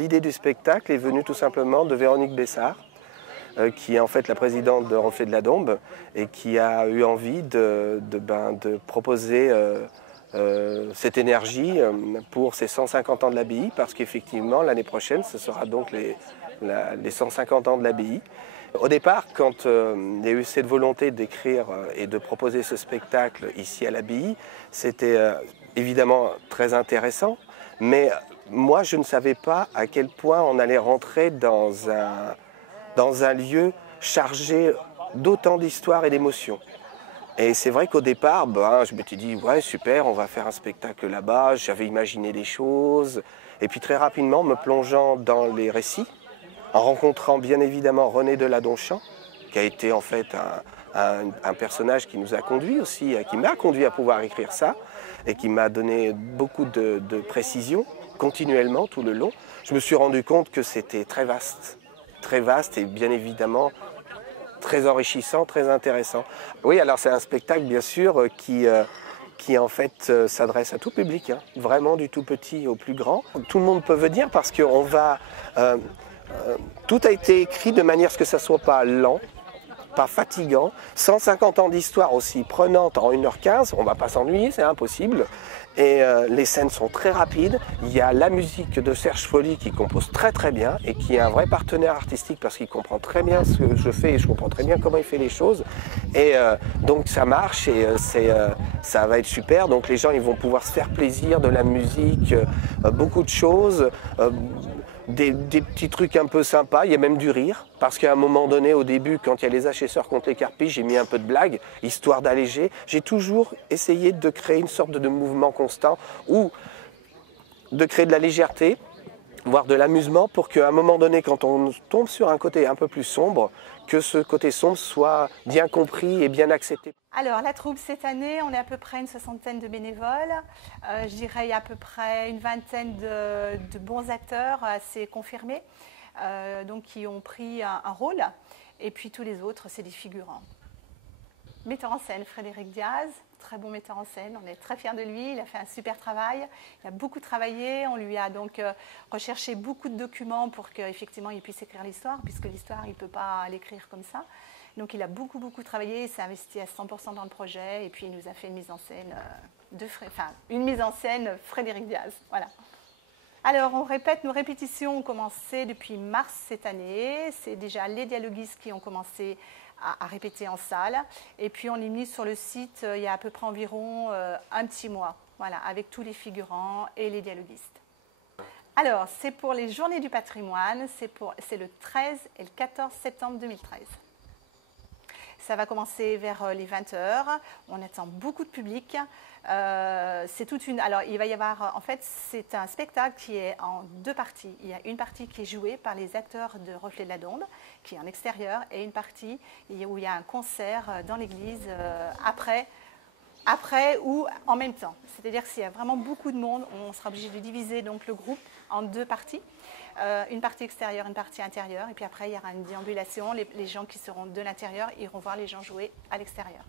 L'idée du spectacle est venue tout simplement de Véronique Bessard, qui est en fait la présidente de Reflets de la Dombe et qui a eu envie de proposer cette énergie pour ces 150 ans de l'abbaye, parce qu'effectivement l'année prochaine ce sera donc les 150 ans de l'abbaye. Au départ, quand il y a eu cette volonté d'écrire et de proposer ce spectacle ici à l'abbaye, c'était évidemment très intéressant, mais moi je ne savais pas à quel point on allait rentrer dans un lieu chargé d'autant d'histoire et d'émotions. Et c'est vrai qu'au départ, je m'étais dit, ouais, super, on va faire un spectacle là-bas, j'avais imaginé des choses. Et puis très rapidement, me plongeant dans les récits, en rencontrant bien évidemment René de Ladonchamp, qui a été en fait un personnage qui nous a conduit aussi, qui m'a conduit à pouvoir écrire ça, et qui m'a donné beaucoup de précisions, continuellement, tout le long. Je me suis rendu compte que c'était très vaste et bien évidemment très enrichissant, très intéressant. Oui, alors c'est un spectacle bien sûr qui en fait s'adresse à tout public, hein, vraiment du tout petit au plus grand. Tout le monde peut venir parce que tout a été écrit de manière à ce que ça ne soit pas lent, pas fatigant. 150 ans d'histoire aussi prenante en 1h15, on ne va pas s'ennuyer, c'est impossible. Et les scènes sont très rapides. Il y a la musique de Serge Folly qui compose très très bien et qui est un vrai partenaire artistique parce qu'il comprend très bien ce que je fais et je comprends très bien comment il fait les choses. Et donc ça marche et ça va être super. Donc les gens ils vont pouvoir se faire plaisir, de la musique, beaucoup de choses. Des petits trucs un peu sympas, il y a même du rire, parce qu'à un moment donné, au début, quand il y a les Hachesseurs contre les Carpies, j'ai mis un peu de blague, histoire d'alléger. J'ai toujours essayé de créer une sorte de mouvement constant, ou de créer de la légèreté, voire de l'amusement, pour qu'à un moment donné, quand on tombe sur un côté un peu plus sombre, que ce côté sombre soit bien compris et bien accepté. Alors, la troupe, cette année, on est à peu près une soixantaine de bénévoles. Je dirais il y a à peu près une vingtaine de bons acteurs assez confirmés, donc qui ont pris un rôle. Et puis tous les autres, c'est des figurants. Metteur en scène, Frédéric Diaz, très bon metteur en scène. On est très fiers de lui. Il a fait un super travail. Il a beaucoup travaillé. On lui a donc recherché beaucoup de documents pour qu'effectivement il puisse écrire l'histoire, puisque l'histoire, il ne peut pas l'écrire comme ça. Donc il a beaucoup travaillé, il s'est investi à 100% dans le projet et puis il nous a fait une mise en scène Frédéric Diaz. Voilà. Alors on répète, nos répétitions ont commencé depuis mars cette année. C'est déjà les dialoguistes qui ont commencé à répéter en salle. Et puis on est mis sur le site il y a à peu près environ un petit mois, voilà, avec tous les figurants et les dialoguistes. Alors c'est pour les Journées du patrimoine, c'est le 13 et le 14 septembre 2013. Ça va commencer vers les 20h. On attend beaucoup de public. C'est toute une. Alors, il va y avoir. En fait, c'est un spectacle qui est en deux parties. Il y a une partie qui est jouée par les acteurs de Reflets de la Dombe, qui est en extérieur, et une partie où il y a un concert dans l'église après ou en même temps. C'est-à-dire que s'il y a vraiment beaucoup de monde, on sera obligé de diviser donc le groupe en deux parties. Une partie extérieure, une partie intérieure, et puis après il y aura une déambulation. Les gens qui seront de l'intérieur iront voir les gens jouer à l'extérieur.